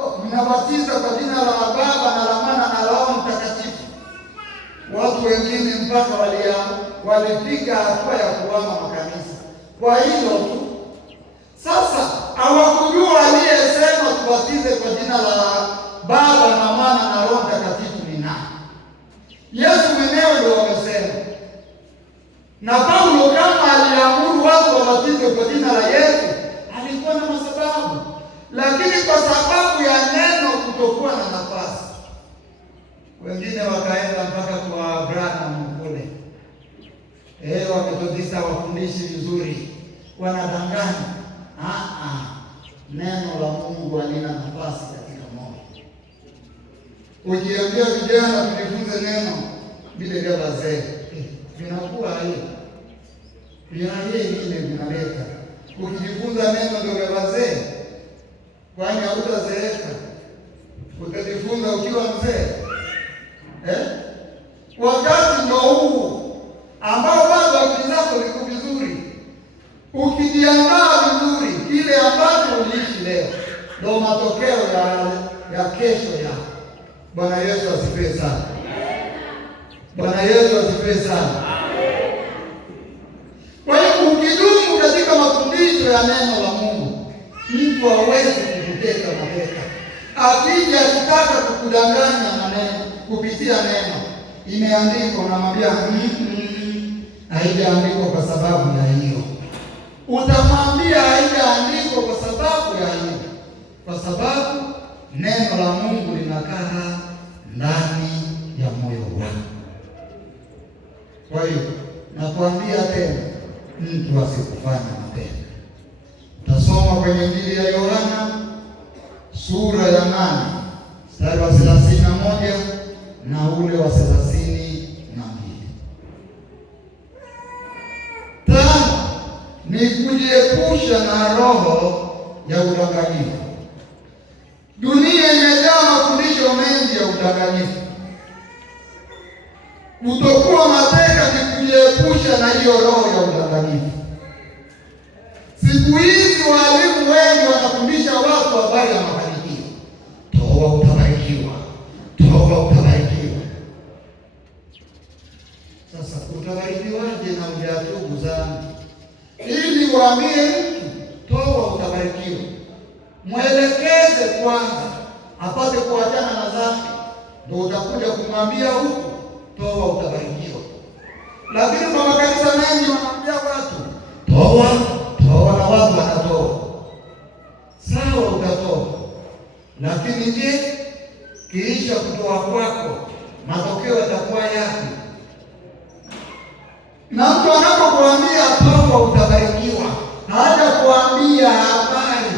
Mnabatiza kwa jina la Baba na la Mwana na Roho Mtakatifu. Watu wengine mpaka walifika hatua ya kuhama makanisa kwa hilo tu. Sasa hawakujua aliyesema tubatize kwa jina la Baba na Mwana na Roho Mtakatifu ni nani. Yesu mwenyewe ndio amesema. Na Paulo kama aliamuru watu wabatize kwa jina la Yesu, alikuwa na sababu. Lakini kwa sababu ya neno kutokuwa na nafasi, wengine wakaenda mpaka kwa Abrahamu kule. Wametodisa wafundishi vizuri, wanadanganya. Neno la Mungu halina nafasi katika moyo. Ukiambia vijana tujifunze neno, vile vya wazee vinakuwa vile vinaleta. Ukijifunza neno ndio vya wazee, kwani hautazeeka. Utajifunza ukiwa mzee. Wakati ndio huu ambao bado akili zako liko vizuri. Ukijiandaa vizuri, kile ambacho uliishi leo ndio matokeo ya kesho yako. Bwana Yesu asifiwe sana. Bwana Yesu asifiwe sana. Kwa hiyo ukidumu katika mafundisho ya neno la Mungu, mtu hawezi kukuteka mateka. Akija akitaka kukudanganya na neno kupitia neno, imeandikwa, unamwambia haijaandikwa kwa sababu ya hiyo. Utamwambia haijaandikwa kwa sababu ya hiyo, kwa sababu neno la Mungu linakaa ndani ya moyo wako. Kwa hiyo nakwambia tena, mtu asikufanya mateka. Utasoma kwenye Injili ya Yohana sura ya 8 mstari wa 31 na ule wa 32. Tano ni kujiepusha na roho ya udanganyifu. Dunia imejaa mafundisho mengi ya udanganyifu. Kutokuwa mateka ni kujiepusha na hiyo roho ya udanganyifu. Siku hizi walimu wengi wanafundisha watu habari ya mafanikio. Toa utabarikiwa. Toa utabarikiwa. Sasa utabarikiwaje na hujatubu dhambi? Ili waambie mtu toa utabarikiwa, mwelekeze kwanza apate kuachana na dhambi, ndio utakuja kumwambia huko toa utabarikiwa. Lakini kwa makanisa mengi wanaambia watu toa na watu wanatoa. Sawa, utatoa. Lakini je, kiisha kutoa kwako matokeo yatakuwa yapi? Na mtu anapokuambia toa utabarikiwa, haja kuambia habari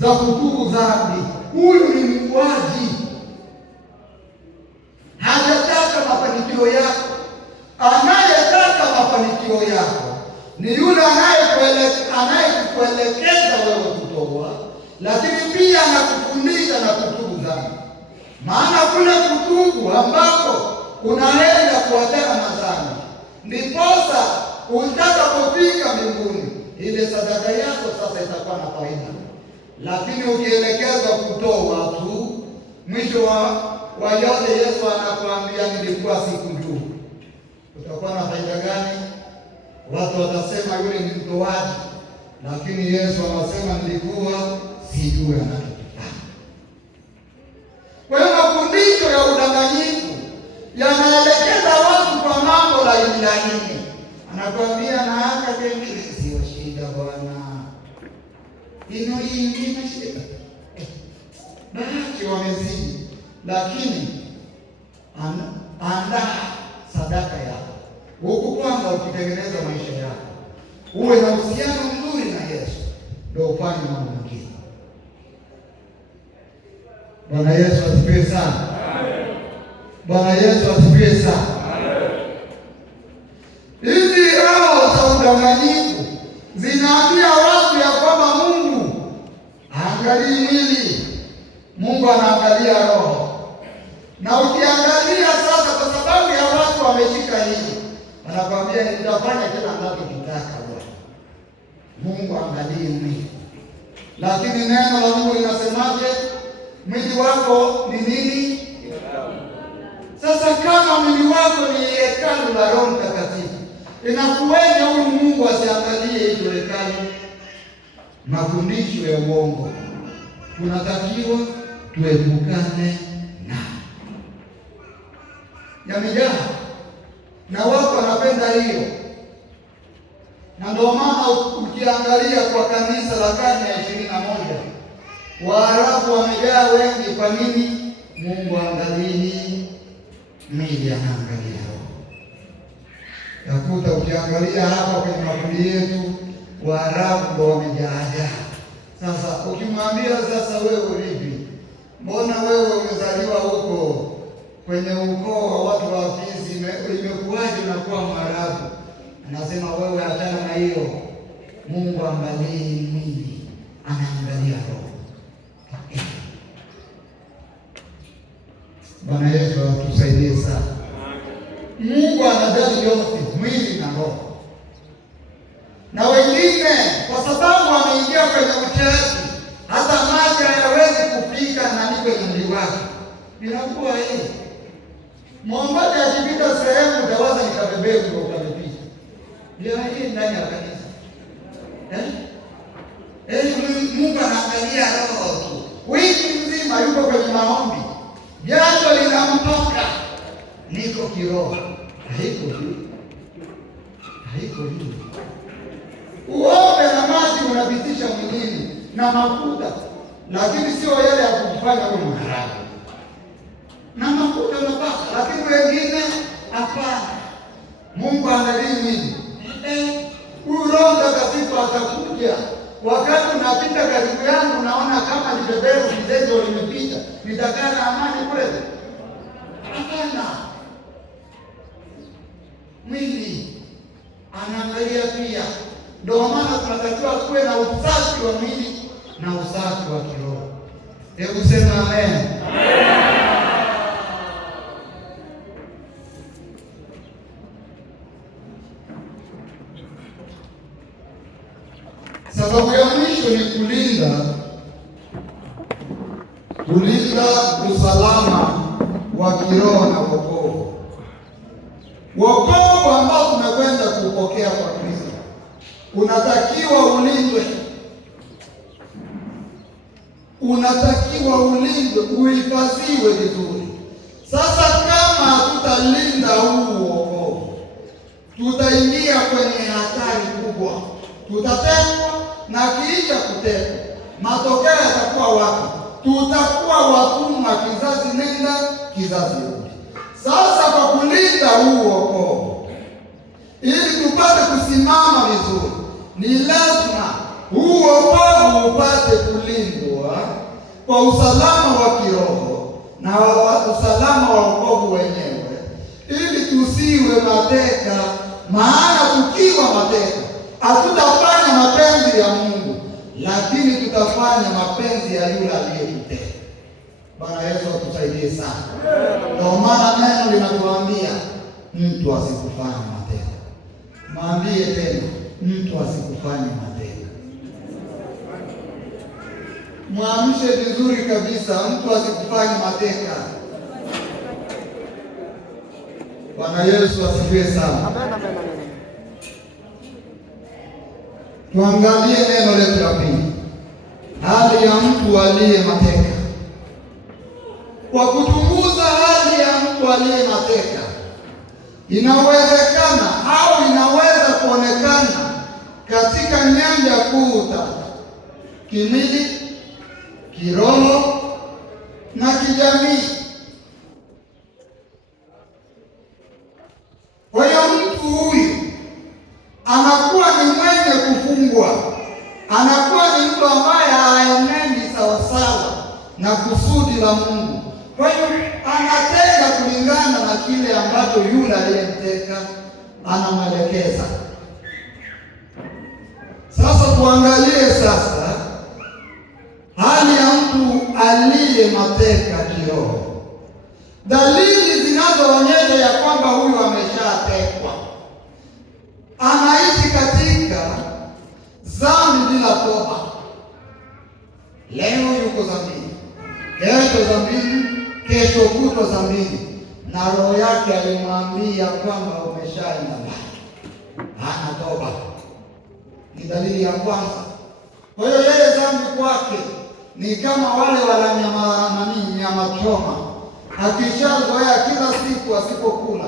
za kutubu dhambi, huyu ni muuaji. Hajataka mafanikio yako. Anayetaka mafanikio yako ni yule anayekuelekeza wewe kutoa, lakini pia anakufundisha na kutubu dhambi. Maana kule kutubu ambapo unaenda kuachana na dhambi, ndiposa utakapofika mbinguni ile sadaka yako sasa itakuwa na faida. Lakini ukielekezwa kutoa tu, mwisho wa yote Yesu anakuambia nilikuwa sikujua, utakuwa na faida gani? Watu watasema yule ni mtoaji, lakini Yesu anasema nilikuwa sijui anachokifanya. Kwa hiyo mafundisho ya udanganyifu yanaelekeza watu kwa mambo laini. Anakuambia na haka kengine sio shida bwana. Hii shida. Basi wamezidi, lakini andaa sadaka yako. Huku kwanza ukitengeneza maisha yako, uwe na uhusiano mzuri na Yesu, ndio ufanye mambo mengine. Bwana Yesu asifiwe sana. Bwana Yesu asifiwe sana. Hizi roho za udanganyifu zinaambia watu ya kwamba Mungu haangalii mwili, Mungu anaangalia roho. Na ukiangalia sasa, kwa sababu ya watu wameshika hili, anakuambia nitafanya kila ninachotaka Bwana. Mungu angalii mwili. Lakini neno la Mungu linasemaje? Mwili wako ni nini? Sasa kama mwili wako ni hekalu la Roho Mtakatifu, inakuwaje huyu Mungu asiangalie hiyo hekalu? Mafundisho ya uongo tunatakiwa tuepukane na yamejaa, na watu wanapenda hiyo, na ndio maana ukiangalia kwa kanisa la karne ya 21 Waarabu wamejaa wengi. Kwa nini? Mungu angalii mwili, anaangalia roho. Yakuta ukiangalia hapa kwenye makundi yetu Waarabu ndio wamejaa. Sasa ukimwambia sasa, wewe vipi? Mbona wewe umezaliwa huko kwenye ukoo wa watu wa Fizi, imekuwaje unakuwa Mwarabu? Anasema wewe achana na hiyo. Mungu angalii mwili, anaangalia roho. Bwana Yesu atusaidie sana. Mungu anajali yote, mwili na roho. Na wengine kwa sababu wameingia kwenye uchafu, hata maji hayawezi kupika na ni kwenye mwili wake. Inakuwa hii mwombaji akipita sehemu utawaza nikabebea kwa ukabebisha. Ndio hii ndani ya kanisa. Mungu anaangalia roho tu. Wiki nzima yuko kwenye maombi, jasho linamtoka, niko kiroho. Haiko hivi. Uombe na maji unapitisha mwilini na mafuta, lakini sio yale ya kufanya kwa maharabu na mafuta unapaka, lakini wengine hapana. Mungu angalii mwili. Huyu Roho Mtakatifu atakuja wakati unapita karibu yangu, naona kama libeberu kizezo limepita, nitakaa na amani kweli? Hapana. Mwili anaangalia pia. Ndio maana tunatakiwa kuwe na usafi wa mwili na usafi wa kiroho. Hebu sema amen. Sababu ya mwisho ni kulinda usalama wa kiroho na wokovu. Wokovu ambao tumekwenda kupokea kwa Kristo unatakiwa ulindwe, uhifadhiwe vizuri. Sasa kama hatutalinda huu wokovu, tutaingia kwenye hatari kubwa. Tutatekwa, na kiisha kutekwa, matokeo yatakuwa wapi? Tutakuwa watumwa, kizazi nenda kizazi rudi. Sasa kwa kulinda huu wokovu, ili tupate kusimama vizuri, ni lazima huu wokovu upate kulindwa kwa usalama wa kiroho na usalama wa wokovu wenyewe, ili tusiwe mateka. Maana tukiwa mateka hatutafanya mapenzi ya Mungu, lakini tutafanya mapenzi ya yule aliyetuteka. Bwana Yesu atusaidie sana. Ndio maana neno linatuambia mtu asikufanye mateka. Mwambie tena, mtu asikufanye mateka. Mwamshe vizuri kabisa, mtu asikufanye mateka. Bwana Yesu asifiwe sana. Tuangalie neno letu la pili, hali ya mtu aliye mateka. Kwa kuchunguza hali ya mtu aliye mateka, inawezekana au inaweza kuonekana katika nyanja kuu tatu: kimwili, kiroho na kijamii. Kwa hiyo mtu huyu anakuwa ni mwenye kufungwa, anakuwa ni mtu ambaye haenendi sawasawa na kusudi la Mungu. Kwa hiyo anatenda kulingana na kile ambacho yule aliyemteka anamwelekeza. Sasa tuangalie sasa hali ya mtu aliye mateka kiroho. Dalili zinazoonyesha ya kwamba huyu ameshatekwa, anaishi katika dhambi bila toba. Leo yuko dhambini, kesho dhambini, kesho kutwa dhambini, na roho yake alimwambia kwamba umeshaenda mbali, hana toba. Ni dalili ya kwanza. Kwa hiyo yeye dhambi kwake ni kama wale wala nyama choma, akishazoea kila siku asipokula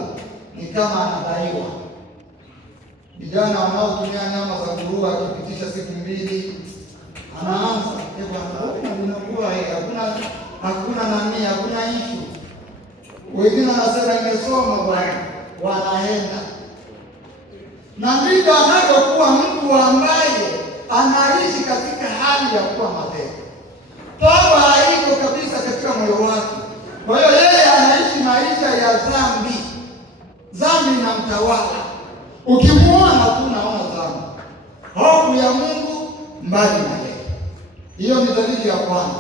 ni kama anadaiwa. Vijana wanaotumia nyama za nguruwe akipitisha siku mbili anaanza hakuna ishu. Wengine wanasema nimesoma bwana, wanaenda. Na ndivyo anavyokuwa mtu ambaye anaishi katika hali ya kuwa mateka. Toba haiko kabisa katika moyo wake. Kwa hiyo yeye anaishi maisha ya dhambi. Dhambi inamtawala. Ukimuona tu unaona dhambi. Hofu ya Mungu mbali na yeye. Hiyo ni dalili ya kwanza.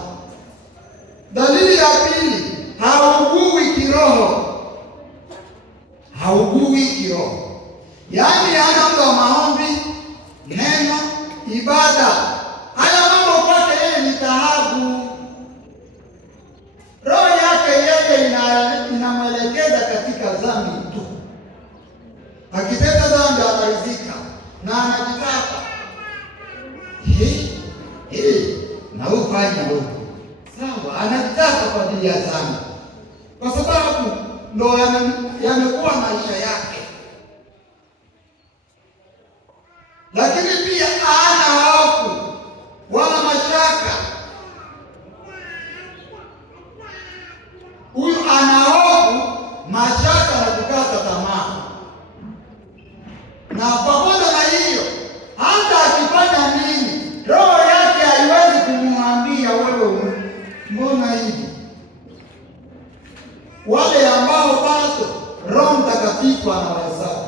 Dalili ya pili, haugui kiroho. Haugui kiroho. Yaani hana muda wa maombi, neno, ibada. Haya mambo kwake yeye ni taabu. Roho yake yeye inamwelekeza katika dhambi tu. Akitenda dhambi ataridhika na anajitaka. Na ufanye huko. Sawa, anajitaka kwa ajili ya dhambi. Kwa sababu ndo yamekuwa maisha yake. Lakini pia hana hofu wala mashaka. Huyu ana hofu, mashaka na kukata tamaa. Na pamoja na hiyo, hata akifanya nini, roho yake haiwezi kumwambia wewe mbona hivi. Wale ambao bado Roho Mtakatifu anawahesabu,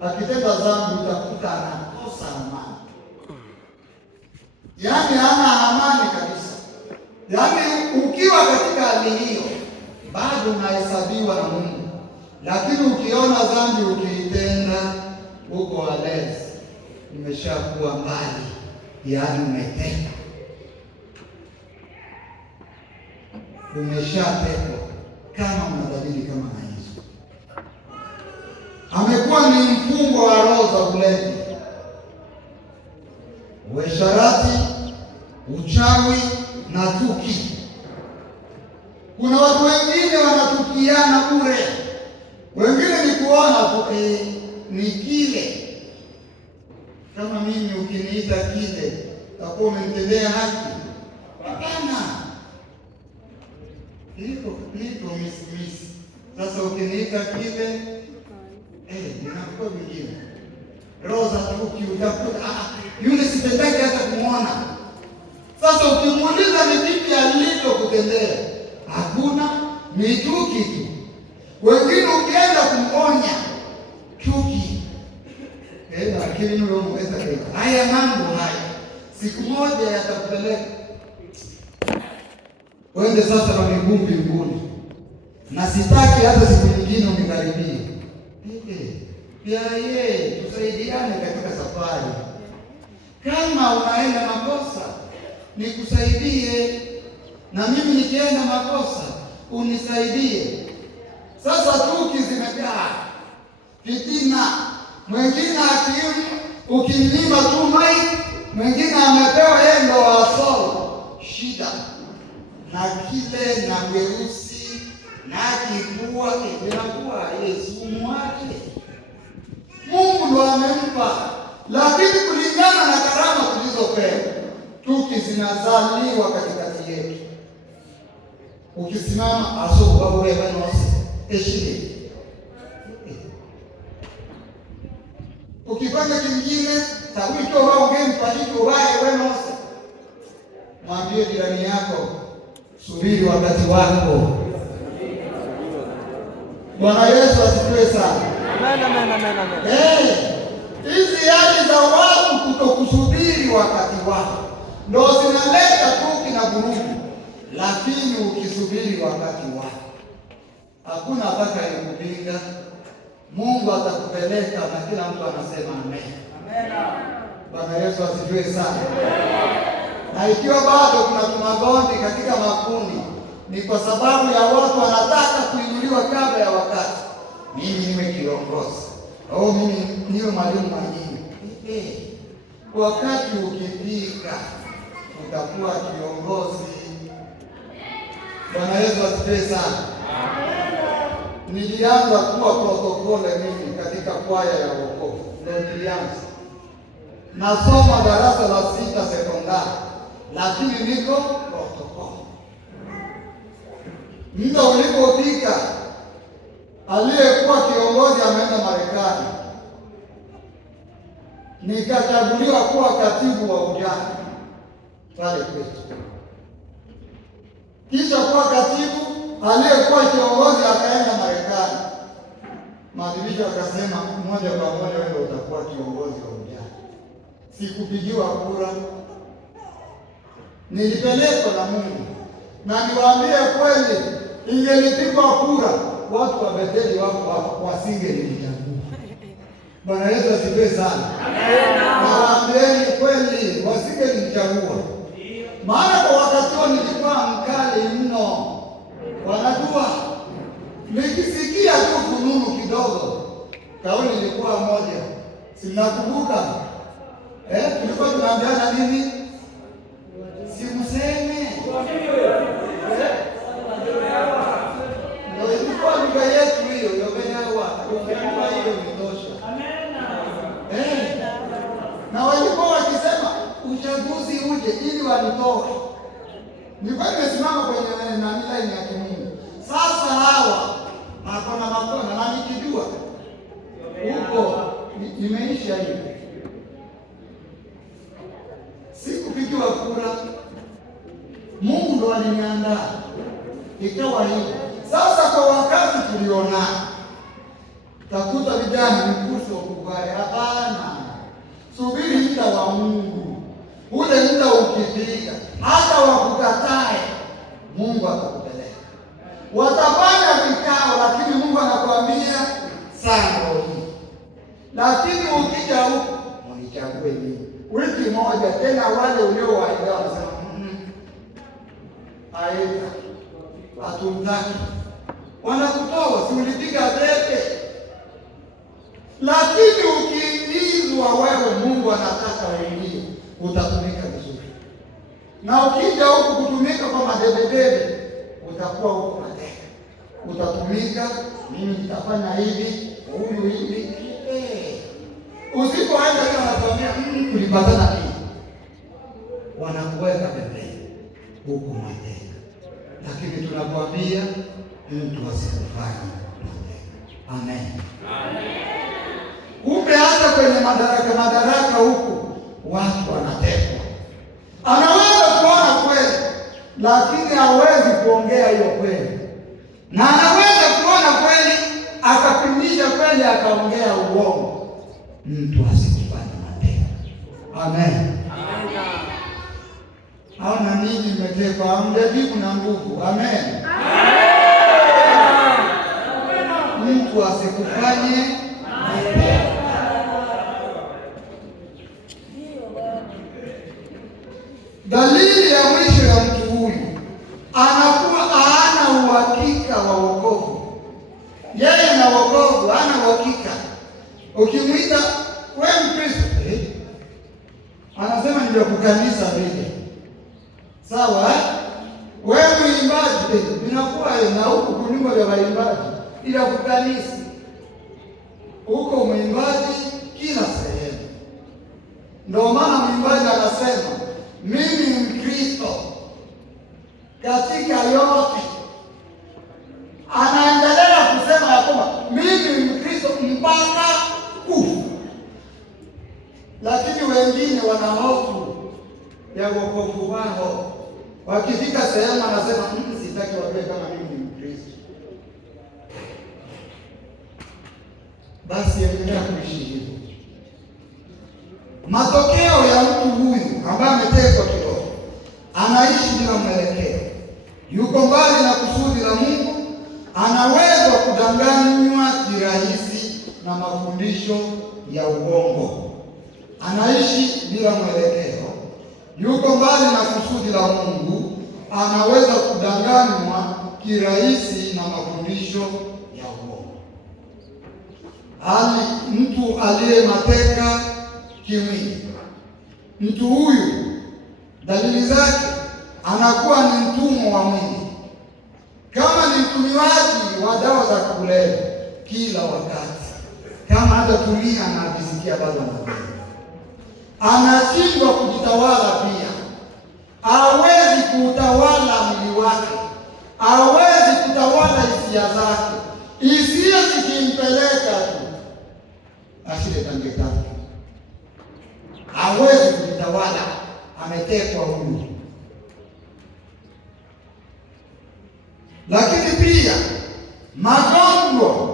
akitenda dhambi utakuta anakosa amani. Yaani hana amani kabisa. Yaani ukiwa katika hali hiyo bado unahesabiwa na Mungu. Lakini ukiona dhambi ukiitenda huko alezi, imeshakuwa mbali, yaani umetenda. Umeshatekwa kama unadhalili kama na hizo. Amekuwa ni mfungo wa roho za ulevi, uasherati, uchawi na tuki. Kuna watu wengine wanatukiana bure. Wengine ni kuona tu ni kile. Kama mimi ukiniita kile, utakuwa umenitendea haki. Hapana. Niko misi. Sasa ukiniita kile, ninakuwa vingine. Roho za tuki utakuta, yule sipendaki hata kumwona. Sasa ukimuuliza ni kipi alichokutendea, hakuna, ni tuki tu. Wengine ukienda kumonya chuki. Lakini ndio mweza kwa. Haya mambo haya siku moja yatakupeleka. Wende sasa na miguu mbinguni. Na sitaki hata siku nyingine unikaribie. Pia yeye tusaidiane katika safari. Kama unaenda makosa, nikusaidie. Na mimi nikienda makosa, unisaidie. Sasa tuki zimejaa. Fitina. Mwingine ukimnyima tu maji, mwingine amepewa yeye ndo asolo. Shida. Na kile na weusi na kipua inakuwa Yesu mwake. Mungu ndo amempa. Lakini kulingana na karama tulizopewa, tuki zinazaliwa katikati yetu. Ukisimama aso wao wewe nose eshile. Ukifanya kingine tawito wao ngeni palipo wewe nose. Mwambie jirani yako, subiri wakati wako. Bwana Yesu asifiwe sana. Amen. Hizi hali za watu kutokusubiri wakati wako ndio zinaleta tuki na vurugu. Lakini ukisubiri wakati wako, hakuna atakayekupinga. Mungu atakupeleka na kila mtu anasema amen. Bwana Yesu asifiwe sana. Na ikiwa bado kuna magondi katika makundi, ni kwa sababu ya watu wanataka kuinuliwa kabla ya wakati. Mimi niwe kiongozi au mimi niwe mwalimu mwingine. Wakati ukifika utakuwa kiongozi. Bwana Yesu asifiwe sana. Nilianza kuwa protokole mimi katika kwaya ya wokovu. Ndio nilianza. Nasoma darasa la 6 sekondari, lakini niko protokole. Muda ulipofika, aliyekuwa kiongozi ameenda Marekani, nikachaguliwa kuwa katibu wa ujana pale kwetu. Kisha kuwa katibu, aliyekuwa kiongozi akaenda Marekani. Maadhimisho akasema moja kwa moja wewe utakuwa kiongozi wa ujana. Sikupigiwa kura, nilipelekwa na Mungu. Na niwaambie kweli, ingelipigwa kura watu wa Betheli wako wasingelinichagua. Bwana Yesu asifiwe sana. Nawaambieni kweli, wasingelinichagua. Maana kwa wakati huo nilikuwa mkali mno. Wanajua nikisikia tu fununu kidogo, kauli ilikuwa moja. Sinakumbuka tulikuwa tunaambiana nini? Simseme. Ndio ilikuwa lugha yetu hiyo, yobeawa. Ukijua hiyo imetosha. Na walikuwa wakisema uchaguzi uje ili wanitoe. Nilikuwa nimesimama kwenye line ya Mungu. Sasa hawa makona na nikijua huko imeisha hiyo. Sikupigiwa kura. Mungu ndo aliniandaa. Ikawa hivyo. Sasa kwa wakati tuliona takuta vijana mkuso kubali. Hapana. Subiri muda wa Mungu. Ule muda ukifika, hata wakukatae, Mungu atakupeleka. Watafanya vikao, lakini Mungu anakuambia sana hii. Lakini ukija huko, mnichague mimi. Wiki moja tena wale uliowaida wanasema aidha hatumtaki. Wanakutoa, si ulipiga debe. Lakini ukiingizwa wewe, Mungu anataka uingie, utatumika vizuri. Na ukija huku kutumika kwa madebedebe, utakuwa huko mateka. Utatumika, mimi nitafanya hivi, huyu hivi. Usipoenda kama nakwambia kulipatana nini? Wanakuweka pembeni huko mateka. Lakini tunakwambia mtu asikufanye mateka. Amen. Amen. Kumbe hata kwenye madaraka huku watu wanatekwa. Anaweza kuona kweli, lakini hawezi kuongea hiyo kweli. Na anaweza kuona kweli, akapindisha kweli, akaongea uongo. Mtu asikufanye mateka. Amen. Haona nini mmetekwa, hamjajibu na nguvu. Amen. Mtu asikufanye mateka. Dalili ya mwisho ya mtu huyu, anakuwa hana uhakika wa wokovu. Yeye na wokovu hana uhakika. Ukimwita wewe Mkristo, anasema ndio kukanisa vile. Sawa? Wewe mwimbaji, inakuwa na huko kunyumba ya waimbaji ila kukanisa. Huko mwimbaji kila sehemu. Ndio maana mwimbaji anasema mimi Mkristo katika yote. Anaendelea kusema ya kwamba mimi Mkristo mpaka kufa. Lakini wengine wana hofu ya wokovu wao. Wakifika sehemu anasema sitaki wajue kama mimi ni Mkristo. Basi endelea kuishi hivyo. Matokeo ya mtu huyu ambaye ametekwa kiroho, anaishi bila mwelekeo, yuko mbali na kusudi la Mungu, anaweza kudanganywa kirahisi na mafundisho ya uongo. Anaishi bila mwelekeo, yuko mbali na kusudi la Mungu, anaweza kudanganywa kirahisi na mafundisho ya uongo. Hali mtu aliye mateka kimwili, mtu huyu dalili zake anakuwa ni mtumwa wa mwili, kama ni mtumiaji wa dawa za kulevya kila wakati, kama hatatulia na akisikia bado anakuwa anashindwa kujitawala. Pia hawezi kuutawala mwili wake, hawezi kutawala hisia zake. Hisia zikimpeleka tu ashile tangekake, hawezi kujitawala, ametekwa huyu. Lakini pia magonjwa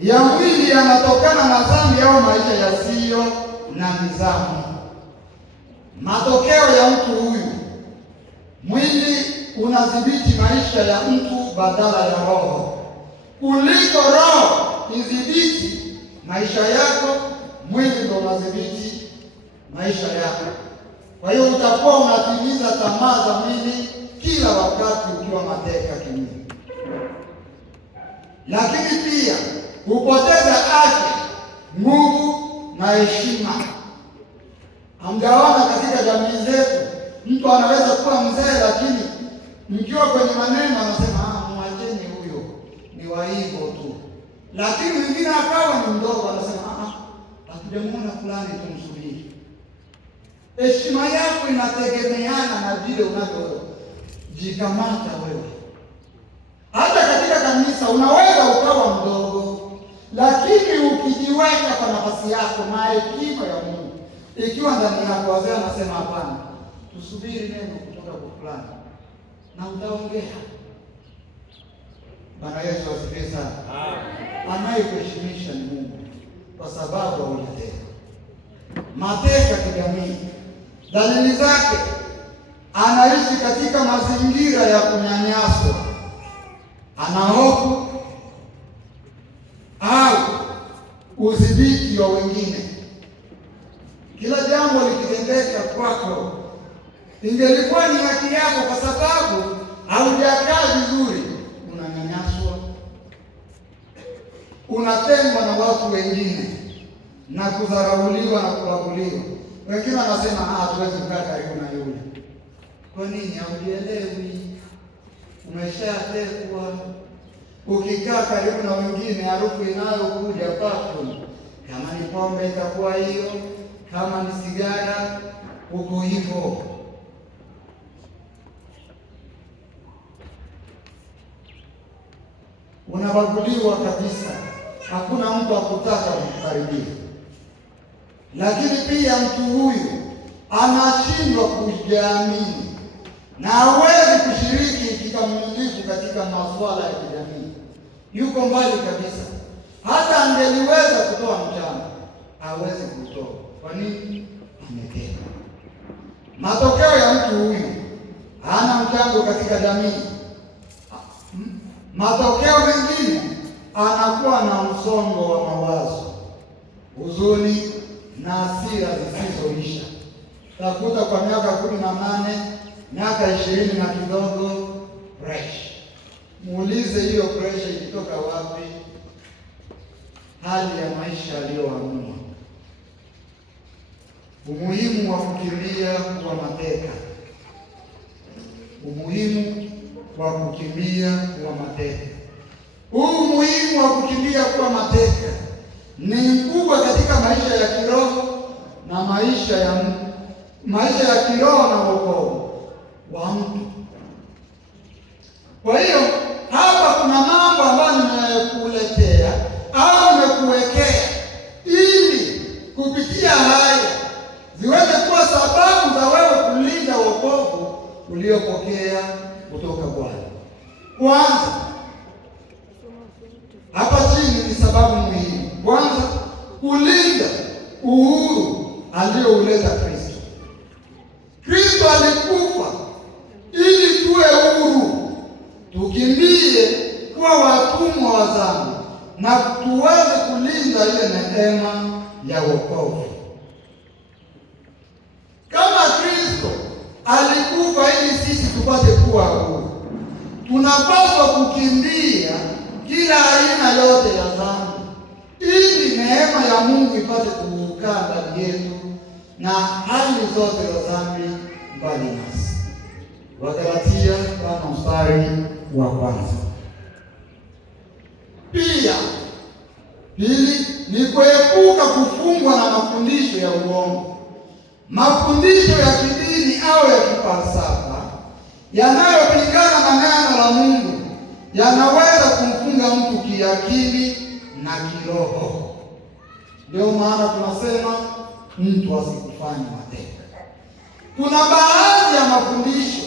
ya mwili yanatokana na dhambi au maisha yasiyo na nidhamu. Matokeo ya mtu huyu, mwili unadhibiti maisha ya mtu badala ya roho. Kuliko roho idhibiti maisha yako, mwili ndio unadhibiti maisha yako. Kwa hiyo utakuwa unatimiza tamaa za mwili kila wakati ukiwa mateka kimwili. Lakini pia hupoteza afya, nguvu na heshima. Hamjaona katika jamii zetu, mtu anaweza kuwa mzee, lakini mkiwa kwenye maneno anasema mwacheni huyo, ni wa hivyo tu. Lakini mwingine akawa ni mdogo, anasema hatujamuona fulani, tumsubiri. Heshima yako inategemeana na vile unavyojikamata wewe. Hata katika kanisa unaweza ukawa mdogo, lakini ukijiweka kwa nafasi yako na hekima ya Mungu ikiwa ndani yako, wazee anasema hapana, tusubiri neno kutoka kwa fulani, na utaongea. Bwana Yesu asifiwe sana. Anayekuheshimisha ni Mungu, kwa sababu hujateka. Mateka kijamii, dalili zake, anaishi katika mazingira ya kunyanyaswa, ana hofu au udhibiti wa wengine. Kila jambo likitendeka kwako, ingelikuwa ni haki yako, kwa sababu haujakaa vizuri, unanyanyaswa, unatengwa na watu wengine na kudharauliwa na kubaguliwa. Wengine wanasema hatuwezi kukaa karibu na yule. Kwa nini? Haujielewi, umeshatekwa. Ukikaa karibu na wengine, harufu inayokuja kwako, kama ni pombe itakuwa hiyo, kama ni sigara, uko hivyo. Unabaguliwa kabisa, hakuna mtu akutaka kukaribia. Lakini pia mtu huyu anashindwa kujiamini na hawezi kushiriki kikamilifu katika masuala ya kijamii. Yuko mbali kabisa, hata angeliweza kutoa mchango hawezi kutoa. Kwa nini? Ameteka. Matokeo ya mtu huyu, hana mchango katika jamii. Matokeo mengine, anakuwa na msongo wa mawazo, huzuni na hasira zisizoisha. Takuta kwa miaka 18, miaka 20 na kidogo, pressure. Muulize hiyo pressure ilitoka wapi? Hali ya maisha aliyoamua. Umuhimu wa kukimbia kuwa mateka. Umuhimu wa kukimbia kuwa mateka. Huu umuhimu wa kukimbia kuwa mateka ni mkubwa katika maisha ya kiroho na maisha ya kiroho na wokovu wa mtu. Kwa hiyo hapa kuna mambo ambayo nimekuletea au nimekuwekea ili kupitia haya ziweze kuwa sababu za wewe kulinda wokovu uliopokea kutoka Bwana. Kwanza, hapa chini ni sababu muhimu. Kwanza, kulinda uhuru aliouleta Kristo. Kristo alikufa ili tuwe huru, tukimbie kuwa watumwa wa dhambi na tuweze kulinda ile neema ya wokovu. Kama Kristo alikufa ili sisi tupate kuwa huru. Tunapaswa kukimbia kila aina yote ya dhambi ili neema ya Mungu ipate kukaa ndani yetu na hali zote za dhambi mbali nasi. Wagalatia 5:1. Pili ni kuepuka kufungwa na mafundisho ya uongo. Mafundisho ya kidini au ya kifalsafa yanayopingana na neno la Mungu yanaweza kumfunga mtu kiakili na kiroho. Ndio maana tunasema mtu asikufanye mateka. Kuna baadhi ya mafundisho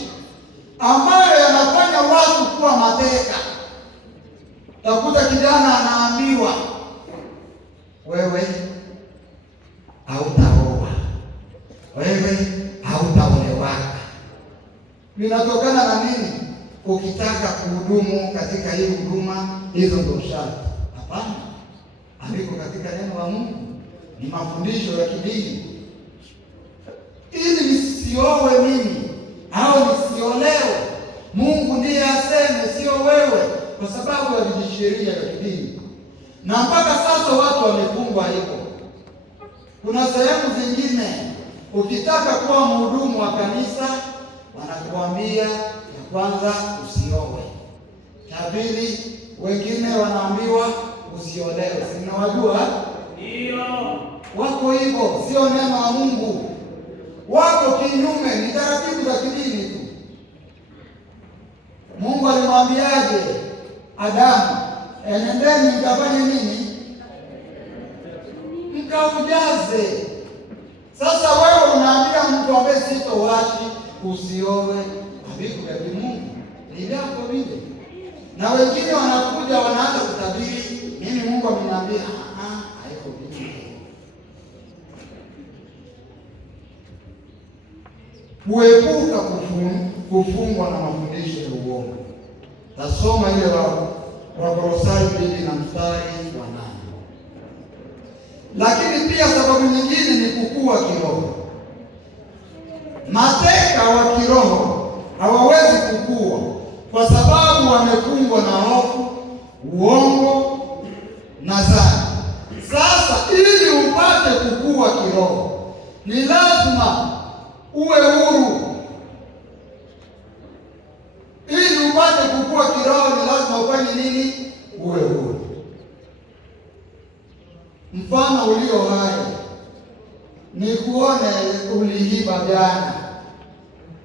ambayo yanafanya watu kuwa mateka. Takuta kijana anaambiwa, wewe hautaoa, wewe hautaolewa. Linatokana na nini? Ukitaka kuhudumu katika hii huduma, hizo ndio sharti. Hapana, aliko katika neno la Mungu, ni mafundisho ya kidini. Ili nisiowe mimi au nisiolewe, Mungu ndiye aseme, sio wewe, kwa sababu ya vijisheria vya kidini. Na mpaka sasa watu wamefungwa hivyo. Kuna sehemu zingine ukitaka kuwa mhudumu wa kanisa wanakuambia, ya kwanza usiowe, cha pili wengine wanaambiwa usiolewe. Si mnawajua? Ndio. Wako hivyo, sio neno la Mungu. Wako kinyume, ni taratibu za kidini tu. Mungu alimwambiaje Adamu? Enendeni mkafanye nini? Mkaujaze. Sasa wewe unaambia mtu ambaye sitowashi usiowe, haviku vya Mungu ni vyako vile. Na wengine wanakuja wanaanza kutabiri, mimi Mungu ameniambia, haiko vile. Kuepuka kufungwa na mafundisho ya uongo. Tasoma ile Wakolosai 2:8. Lakini pia sababu nyingine ni kukua kiroho. Mateka wa kiroho hawawezi kukua kwa sababu wamefungwa na hofu, uongo na dhambi. Sasa ili upate kukua kiroho, ni lazima uwe huru. Ili upate kukua kiroho, ni lazima ufanye nini? Uwe huru. Mfano ulio hai ni kuone uliiba jana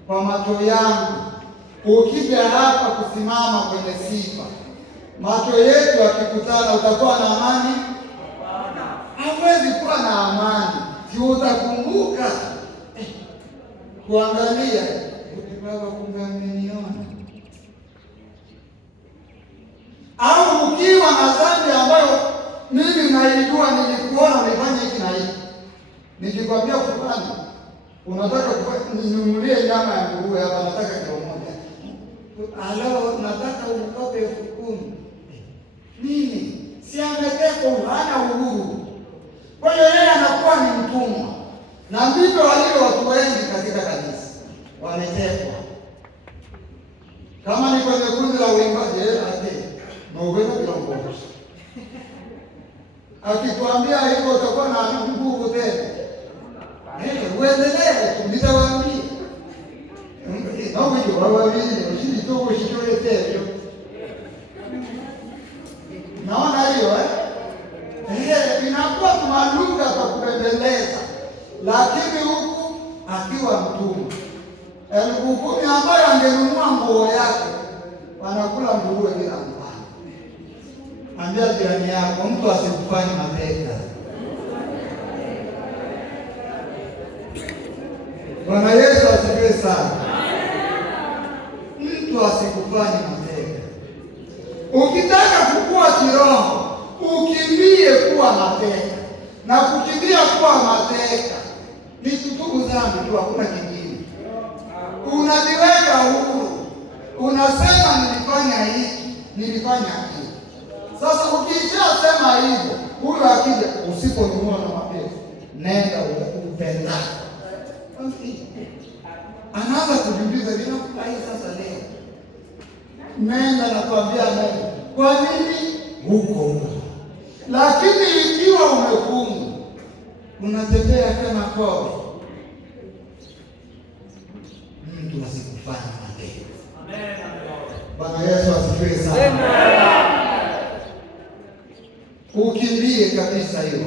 kwa macho yangu. Ukija hapa kusimama kwenye sifa, macho yetu yakikutana, utakuwa na amani? Hauwezi kuwa na amani. Si utakumbuka kuangalia, baba, kumbe ameniona. Au ukiwa na dhambi ambayo mimi naijua, nilikuona unifanye hiki na hiki, nikikwambia fulani, unataka ninunulie nyama ya nguruwe hapa, nataka kilo moja. Alo, nataka unikope 10,000. Nini? Si ametekwa, hana uhuru. Kwa hiyo yeye anakuwa ni mtumwa. Na ndivyo walivyo watu wengi katika kanisa, wametekwa. Kama ni kwenye kundi la uimbaji, na uweza kilongozi, akikwambia hivyo utakuwa na nguvu tena. Uendelee, nitawaambia. Ndio wawaambie, ushitole tena. Naona hiyo inakuwa tumalugha kwa kupembeleza, lakini huku akiwa mtumwa. 10,000 ambayo angenunua nguo yake, wanakula nguruwe bila mpango. Ambia jirani yako, mtu asikufanye mateka. Bwana Yesu asifiwe sana. Mtu asikufanye mateka. Ukitaka kukua kiroho, ukimbie kuwa mateka. Na kukimbia kuwa mateka ni kutubu dhambi tu, hakuna kingine. Unajiweka huru, unasema nilifanya hiki, nilifanya hiki. Sasa ukishasema hivyo, huyo akija, usiponunua na mapesa, nenda upenda. anaanza kujiuliza, ninakupa hii sasa leo, nenda na kuambia Mungu, kwa nini huko? Lakini ikiwa umefungwa, unatembea kama kobe, mtu asikufanya matendo. Amen. Bwana Yesu asifiwe sana. Amen. Ukimbie kabisa hiyo.